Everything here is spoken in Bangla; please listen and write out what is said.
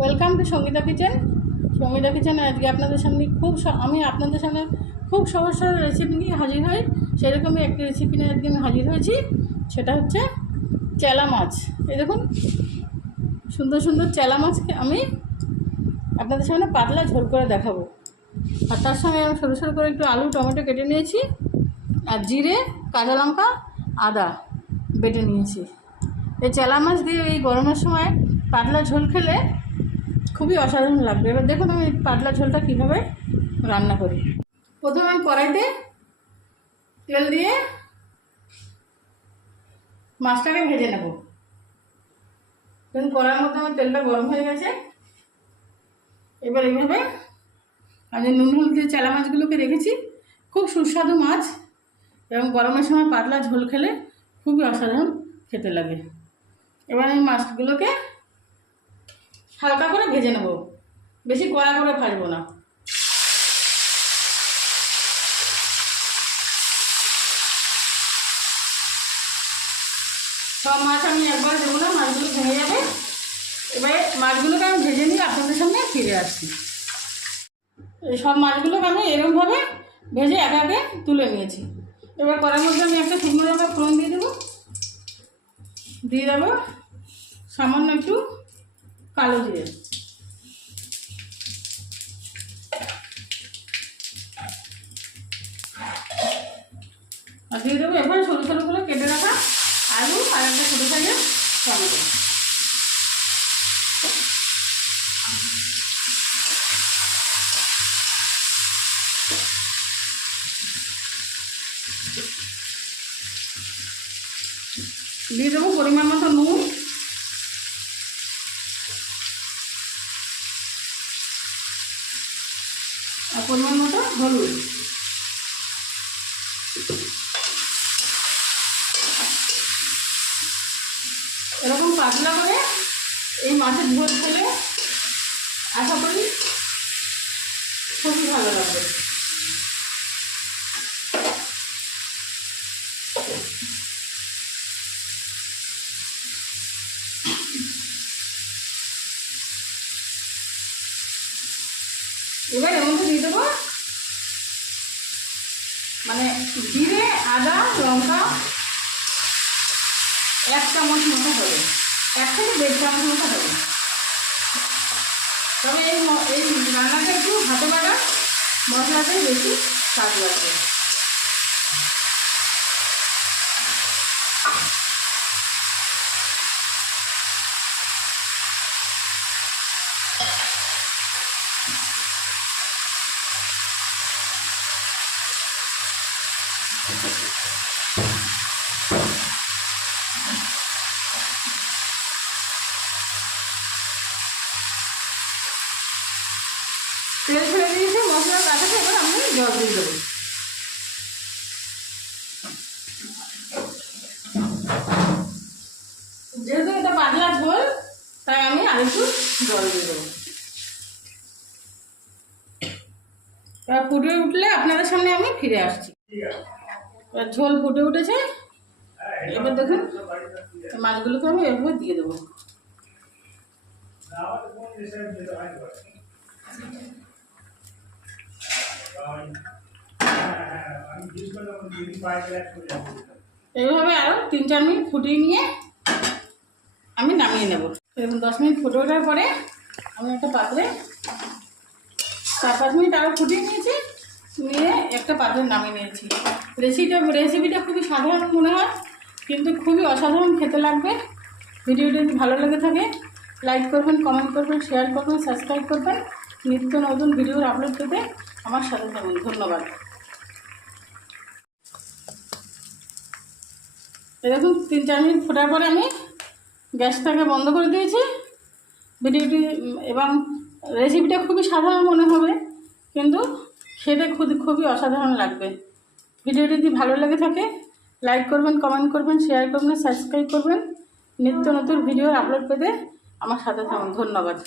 Welcome to Sangeeta kitchen. Sangeeta কিচেনে আজকে আপনাদের সামনে আমি আপনাদের সামনে খুব সহজ সরল রেসিপি নিয়ে হাজির হই। সেরকমই একটি রেসিপি নিয়ে আজকে আমি হাজির হয়েছি, সেটা হচ্ছে চেলা মাছ। এই দেখুন সুন্দর সুন্দর চেলা মাছকে আমি আপনাদের সামনে পাতলা ঝোল করে দেখাবো। আর তার সঙ্গে আমি সরু সরু করে একটু আলু টমেটো কেটে নিয়েছি, আর জিরে কাঁচা লঙ্কা আদা বেটে নিয়েছি। এই চেলা মাছ দিয়ে এই গরমের সময় পাতলা ঝোল খেলে খুবই অসাধারণ লাগবে। এবার দেখুন আমি পাতলা ঝোলটা কীভাবে রান্না করি। প্রথমে আমি কড়াইতে তেল দিয়ে মাছটাকে ভেজে নেব। দেখুন কড়াইয়ের মধ্যে আমার তেলটা গরম হয়ে গেছে। এবার এইভাবে আমি নুন হলুদ দিয়ে চেলা মাছগুলোকে রেখেছি। খুব সুস্বাদু মাছ এবং গরমের সময় পাতলা ঝোল খেলে খুবই অসাধারণ খেতে লাগে। এবার আমি মাছগুলোকে হালকা করে ভেজে নেব, বেশি কড়া করে ভাজবো না। সব মাছ আমি একবার দেবো না, মাছগুলো ভেঙে যাবে। এবারে মাছগুলোকে আমি ভেজে নিয়ে আপনাদের সামনে ফিরে আসছি। এই সব মাছগুলোকে আমি এরকমভাবে ভেজে একে একে তুলে নিয়েছি। এবার কড়ার মধ্যে আমি একটা শুকনো লঙ্কা ফোড়ন দিয়ে দেবো সামান্য একটু কালো জিরে, আর দিয়ে দেবো এবার সরু সরু করে কেটে রাখা আলু আর একটা ছোটো সাইজের টমেটো। দিয়ে দেবো পরিমাণ মতো নুন, আর পরিমাণ মতো হলুদ। এরকম পাতলা করে এই মাছের ঝোল খেলে আশা করি খুবই ভালো লাগবে। এবার এর মধ্যে দিয়ে দেবো জিরে আদা লঙ্কা 1 চামচ মতো হবে, 1 থেকে 1.5 চামচ মতো হবে। তবে এই রান্নাটা একটু হাতে বাটা মশলাটাই বেশি স্বাদ লাগবে। তেল ছেড়ে দিয়েছে মশলার কাছে, এবার আমি জল দিয়ে দেবো। যেহেতু এটা পাতলা ঝোল তাই আমি আরেকটু জল দিয়ে দেবো। এবার ফুটে উঠলে আপনাদের সামনে আমি ফিরে আসছি। এবার ঝোল ফুটে উঠেছে। এবার দেখুন মাছগুলোকে আমি এভাবে দিয়ে দেবো। এইভাবে আরও 3-4 মিনিট ফুটিয়ে নিয়ে আমি নামিয়ে নেব। এরকম 10 মিনিট ফুটে ওঠার পরে আমি একটা পাত্রে 4-5 মিনিট আরও ফুটিয়ে নিয়েছি, নিয়ে একটা পাত্রে নামিয়ে নিয়েছি। রেসিপিটা খুবই সাধারণ মনে হয়, কিন্তু খুবই অসাধারণ খেতে লাগবে। ভিডিওটি যদি ভালো লেগে থাকে লাইক করবেন, কমেন্ট করবেন, শেয়ার করবেন, সাবস্ক্রাইব করবেন। নিত্য নতুন ভিডিওর আপলোড পেতে আমার সাথে থাকুন। ধন্যবাদ। এরকম 3-4 মিনিট ফোটার পরে আমি গ্যাসটাকে বন্ধ করে দিয়েছি। ভিডিওটি এবং রেসিপিটা খুবই সাধারণ মনে হবে, কিন্তু খেতে খুবই অসাধারণ লাগবে। ভিডিওটি যদি ভালো লেগে থাকে লাইক করবেন, কমেন্ট করবেন, শেয়ার করবেন, সাবস্ক্রাইব করবেন। নিত্য নতুন ভিডিওর আপলোড পেতে আমার সাথে থাকুন। ধন্যবাদ।